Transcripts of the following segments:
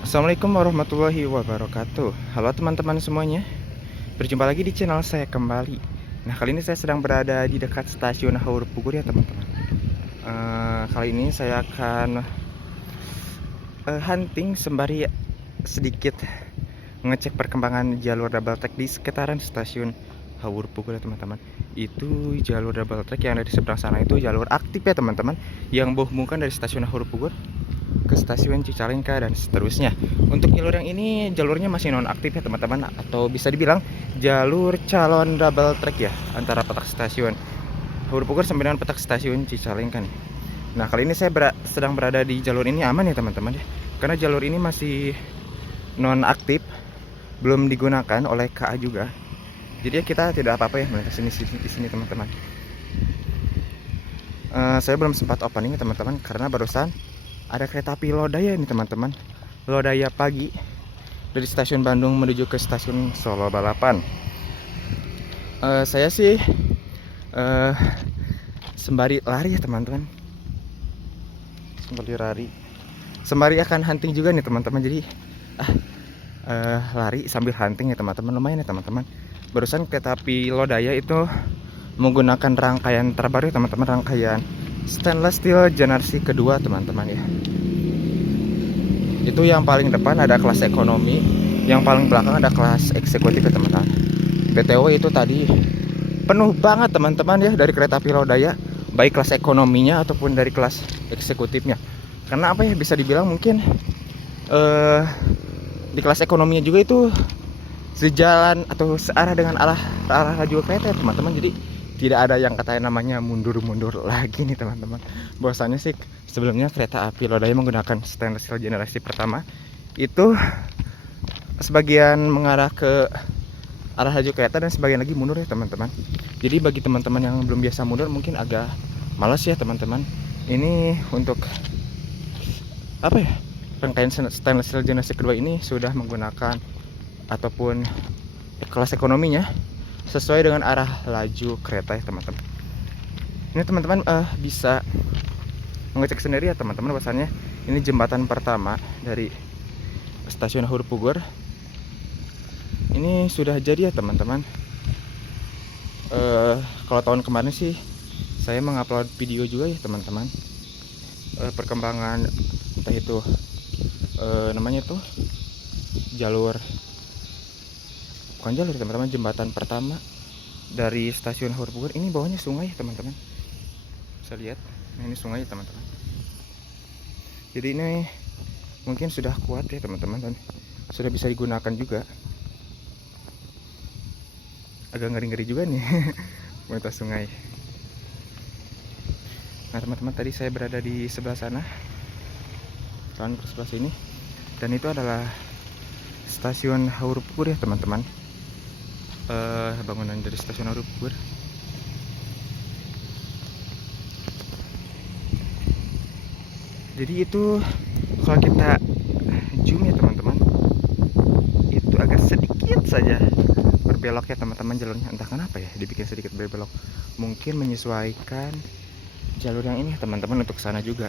Assalamualaikum warahmatullahi wabarakatuh. Halo teman-teman semuanya, berjumpa lagi di channel saya kembali. Nah, kali ini saya sedang berada di dekat stasiun Haur Pugur ya teman-teman. Kali ini saya akan hunting sembari sedikit mengecek perkembangan jalur double track di sekitaran stasiun Haur Pugur ya teman-teman. Itu jalur double track yang ada di seberang sana itu jalur aktif ya teman-teman, yang menghubungkan dari stasiun Haur Pugur ke stasiun Cicalengka dan seterusnya. Untuk jalur yang ini jalurnya masih non aktif ya teman-teman, atau bisa dibilang jalur calon double track ya, antara petak stasiun Haur Pugur sampai dengan petak stasiun Cicalengka nih. Nah, kali ini saya sedang berada di jalur ini aman ya teman-teman ya, karena jalur ini masih non aktif, belum digunakan oleh KA juga. Jadi ya kita tidak apa-apa ya melintas di sini teman-teman. Saya belum sempat opening ya teman-teman, karena barusan ada kereta api Lodaya nih teman-teman, Lodaya pagi dari stasiun Bandung menuju ke stasiun Solo Balapan. Saya sih sembari lari ya teman-teman, sembari akan hunting juga nih teman-teman. Jadi lari sambil hunting ya teman-teman, lumayan ya teman-teman. Barusan kereta api Lodaya itu menggunakan rangkaian terbaru ya teman-teman, rangkaian stainless steel generasi kedua teman-teman ya. Itu yang paling depan ada kelas ekonomi, yang paling belakang ada kelas eksekutif ya teman-teman. BTW itu tadi penuh banget teman-teman ya, dari kereta api Lodaya, baik kelas ekonominya ataupun dari kelas eksekutifnya. Karena apa ya, bisa dibilang mungkin di kelas ekonominya juga itu sejalan atau searah dengan arah laju kereta ya teman-teman. Jadi tidak ada yang katanya namanya mundur-mundur lagi nih teman-teman. Bahwasannya sih sebelumnya kereta api Lodaya menggunakan stainless steel generasi pertama itu sebagian mengarah ke arah laju kereta dan sebagian lagi mundur ya teman-teman. Jadi bagi teman-teman yang belum biasa mundur mungkin agak malas ya teman-teman. Ini untuk apa ya, rangkaian stainless steel generasi kedua ini sudah menggunakan ataupun kelas ekonominya sesuai dengan arah laju kereta ya teman-teman. Ini teman-teman bisa mengecek sendiri ya teman-teman, bahwasannya ini jembatan pertama dari stasiun Haur Pugur. Ini sudah jadi ya teman-teman. Kalau tahun kemarin sih saya mengupload video juga ya teman-teman, perkembangan entah itu namanya tuh jalur, bukan jalur teman-teman, jembatan pertama dari stasiun Haur Pugur. Ini bawahnya sungai teman-teman, bisa lihat. Nah, ini sungai teman-teman. Jadi ini mungkin sudah kuat ya teman-teman, dan sudah bisa digunakan juga. Agak ngeri-ngeri juga nih melintas sungai. Nah teman-teman, tadi saya berada di sebelah sana, tahun ke sebelah sini, dan itu adalah stasiun Haur Pugur ya teman-teman. Bangunan dari stasiun Haur Pugur. Jadi itu kalau kita zoom ya teman-teman, itu agak sedikit saja berbelok ya teman-teman jalurnya. Entah kenapa ya dibikin sedikit berbelok, mungkin menyesuaikan jalur yang ini teman-teman untuk sana juga.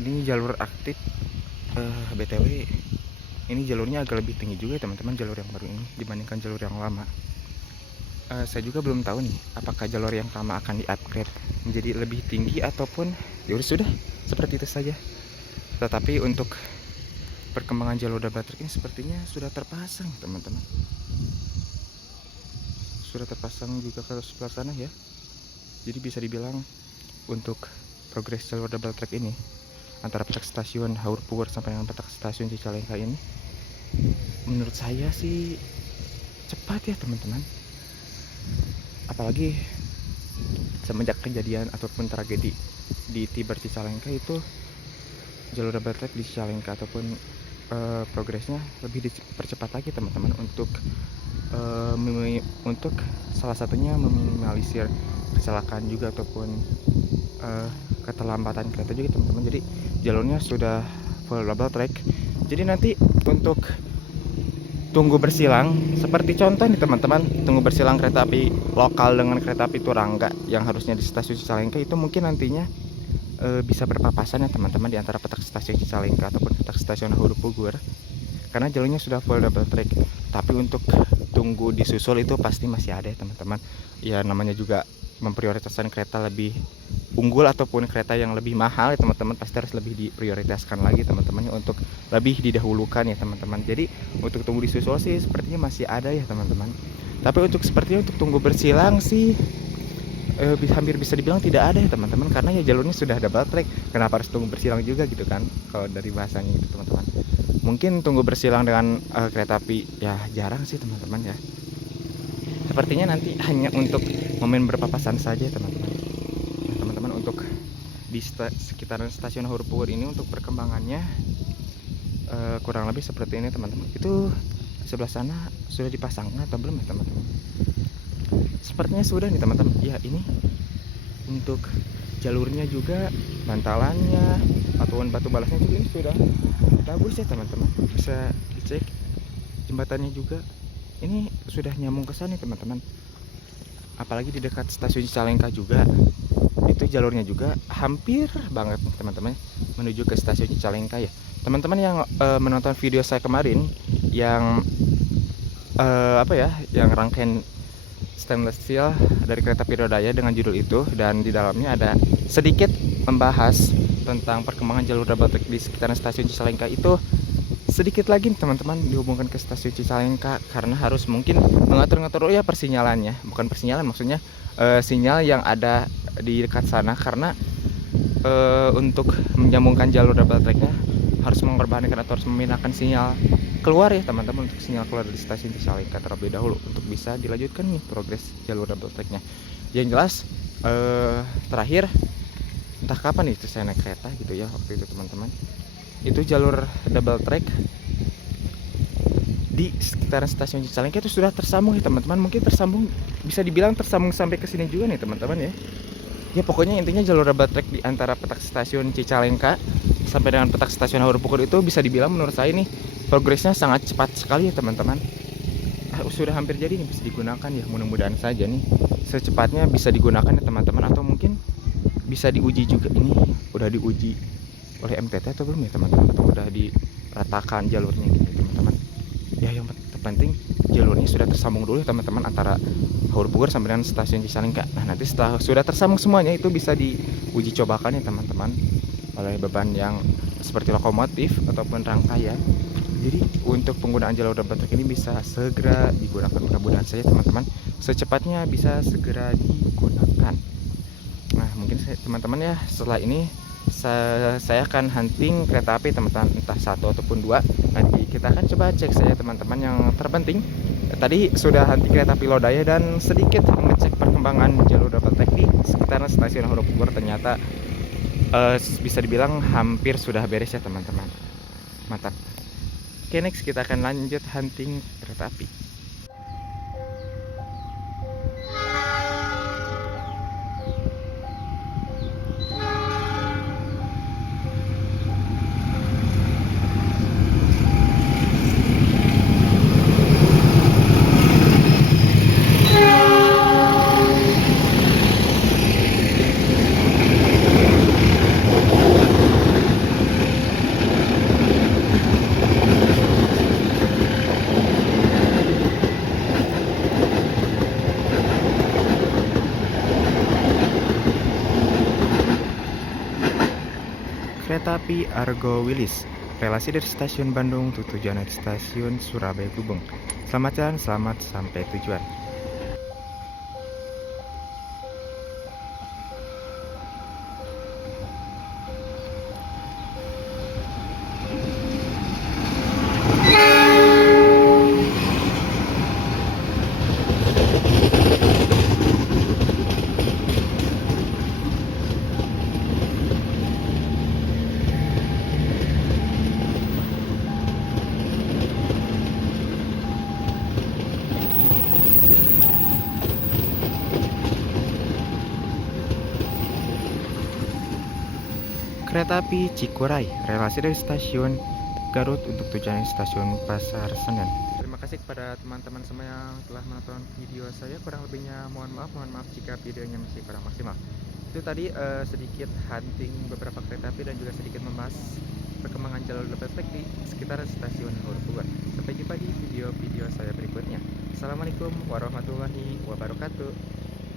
Ini jalur aktif. BTW ini jalurnya agak lebih tinggi juga ya teman-teman, jalur yang baru ini dibandingkan jalur yang lama. Saya juga belum tahu nih apakah jalur yang lama akan di-upgrade menjadi lebih tinggi ataupun ya sudah seperti itu saja. Tetapi untuk perkembangan jalur double track ini sepertinya sudah terpasang teman-teman. Sudah terpasang juga ke sebelah sana ya. Jadi bisa dibilang untuk progres jalur double track ini antara petak stasiun Haur Pugur sampai dengan petak stasiun Cicalengka ini, menurut saya sih cepat ya teman-teman. Apalagi semenjak kejadian ataupun tragedi di Tiber Cicalengka itu, jalur double track di Cicalengka ataupun progresnya lebih dipercepat lagi teman-teman, untuk salah satunya meminimalisir kecelakaan juga ataupun keterlambatan kereta juga teman-teman. Jadi jalurnya sudah full double track. Jadi nanti untuk tunggu bersilang, seperti contoh nih teman-teman, tunggu bersilang kereta api lokal dengan kereta api Turangga yang harusnya di stasiun Cicalengka, itu mungkin nantinya bisa berpapasan ya teman-teman di antara petak stasiun Cicalengka ataupun petak stasiun Huruf-Pugur, karena jalurnya sudah full double track. Tapi untuk tunggu disusul itu pasti masih ada ya teman-teman. Ya namanya juga memprioritaskan kereta lebih unggul ataupun kereta yang lebih mahal ya teman-teman, pasti harus lebih diprioritaskan lagi teman-teman untuk lebih didahulukan ya teman-teman. Jadi untuk tunggu disusul sih sepertinya masih ada ya teman-teman. Tapi untuk sepertinya untuk tunggu bersilang sih hampir bisa dibilang tidak ada ya teman-teman, karena ya jalurnya sudah double track. Kenapa harus tunggu bersilang juga gitu kan, kalau dari bahasanya gitu teman-teman. Mungkin tunggu bersilang dengan kereta api ya jarang sih teman-teman ya. Sepertinya nanti hanya untuk momen berpapasan saja teman-teman. Nah, teman-teman untuk di sekitaran stasiun Huruf-Pugur ini untuk perkembangannya kurang lebih seperti ini teman-teman. Itu sebelah sana sudah dipasang atau belum ya teman-teman? Sepertinya sudah nih teman-teman. Ya ini untuk jalurnya juga, bantalannya ataupun batu balasnya juga ini sudah bagus ya teman-teman. Bisa dicek jembatannya juga. Ini sudah nyambung ke sana teman-teman. Apalagi di dekat stasiun Cicalengka juga. Itu jalurnya juga hampir banget nih teman-teman menuju ke stasiun Cicalengka ya. Teman-teman yang menonton video saya kemarin yang yang rangkaian stainless steel dari kereta api roda Daya dengan judul itu, dan di dalamnya ada sedikit membahas tentang perkembangan jalur double track di sekitaran stasiun Cicalengka itu. Sedikit lagi teman-teman dihubungkan ke stasiun Cicalengka karena harus mungkin mengatur-ngatur ya persinyalannya, bukan persinyalan maksudnya sinyal yang ada di dekat sana, karena untuk menyambungkan jalur double tracknya harus mengorbankan atau harus memindahkan sinyal keluar ya teman-teman, untuk sinyal keluar dari stasiun Cicalengka terlebih dahulu untuk bisa dilanjutkan nih progres jalur double tracknya. Yang jelas terakhir entah kapan itu saya naik kereta gitu ya waktu itu teman-teman, itu jalur double track di sekitaran stasiun Cicalengka itu sudah tersambung ya teman-teman. Mungkin tersambung, bisa dibilang tersambung sampai ke sini juga nih teman-teman ya. Ya pokoknya intinya jalur double track di antara petak stasiun Cicalengka sampai dengan petak stasiun Huruf-Pugur itu bisa dibilang menurut saya ini progresnya sangat cepat sekali ya teman-teman. Sudah hampir jadi nih, bisa digunakan ya, mudah-mudahan saja nih secepatnya bisa digunakan ya teman-teman, atau mungkin bisa diuji juga. Ini udah diuji oleh MTT atau belum ya teman-teman, atau udah diratakan jalurnya gitu teman-teman ya. Yang terpenting jalurnya sudah tersambung dulu ya teman-teman antara Huruf-Pugur sampai dengan stasiun Cicalengka. Nah nanti setelah sudah tersambung semuanya itu bisa diuji cobakan ya teman-teman oleh beban yang seperti lokomotif ataupun rangkaian. Jadi untuk penggunaan jalur double track ini bisa segera digunakan, mudah-mudahan saja teman-teman secepatnya bisa segera digunakan. Nah mungkin teman-teman ya setelah ini saya akan hunting kereta api teman-teman, entah satu ataupun dua. Nanti kita akan coba cek saja teman-teman. Yang terpenting tadi sudah hunting kereta api Lodaya dan sedikit mengecek perkembangan jalur double track di sekitaran stasiun Huruf-Pugur. Ternyata bisa dibilang hampir sudah beres ya teman-teman. Mantap. Oke, next kita akan lanjut hunting kereta api. Kereta api Argo Wilis, relasi dari stasiun Bandung untuk tujuan dari stasiun Surabaya Gubeng. Selamat jalan, selamat sampai tujuan. Kereta api Cikuray, relasi dari stasiun Garut untuk tujuan stasiun Pasar Senen. Terima kasih kasih kepada teman-teman semua yang telah menonton video saya. Kurang lebihnya mohon maaf jika videonya masih kurang maksimal. Itu tadi sedikit hunting beberapa kereta api dan juga sedikit membahas perkembangan jalur logistik di sekitar stasiun Bogor. Sampai jumpa di video-video saya berikutnya. Assalamualaikum warahmatullahi wabarakatuh.